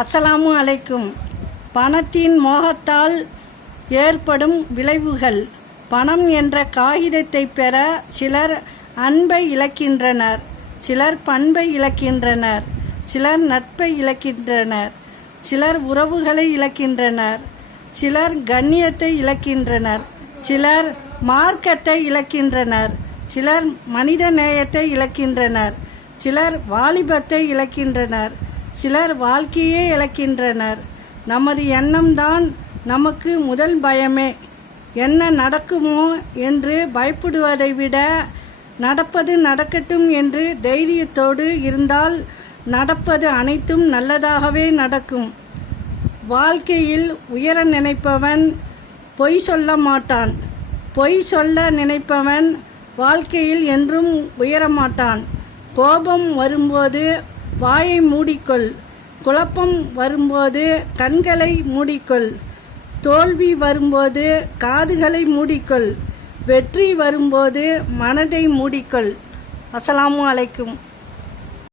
அஸ்ஸலாமு அலைக்கும். பணத்தின் மோகத்தால் ஏற்படும் விளைவுகள். பணம் என்ற காகிதத்தை பெற சிலர் அன்பை இழக்கின்றனர், சிலர் பண்பை இழக்கின்றனர், சிலர் நட்பை இழக்கின்றனர், சிலர் உறவுகளை இழக்கின்றனர், சிலர் கண்ணியத்தை இழக்கின்றனர், சிலர் மார்க்கத்தை இழக்கின்றனர், சிலர் மனித நேயத்தை இழக்கின்றனர், சிலர் வாலிபத்தை இழக்கின்றனர், சிலர் வாழ்க்கையே இழக்கின்றனர். நமது எண்ணம்தான் நமக்கு முதல் பயமே. என்ன நடக்குமோ என்று பயப்படுவதை விட நடப்பது நடக்கட்டும் என்று தைரியத்தோடு இருந்தால் நடப்பது அனைத்தும் நல்லதாகவே நடக்கும். வாழ்க்கையில் உயர நினைப்பவன் பொய் சொல்ல மாட்டான். பொய் சொல்ல நினைப்பவன் வாழ்க்கையில் என்றும் உயரமாட்டான். கோபம் வரும்போது வாயை மூடிக்கொள். குழப்பம் வரும்போது கண்களை மூடிக்கொள். தோல்வி வரும்போது காதுகளை மூடிக்கொள். வெற்றி வரும்போது மனதை மூடிக்கொள். அஸ்ஸலாமு அலைக்கும்.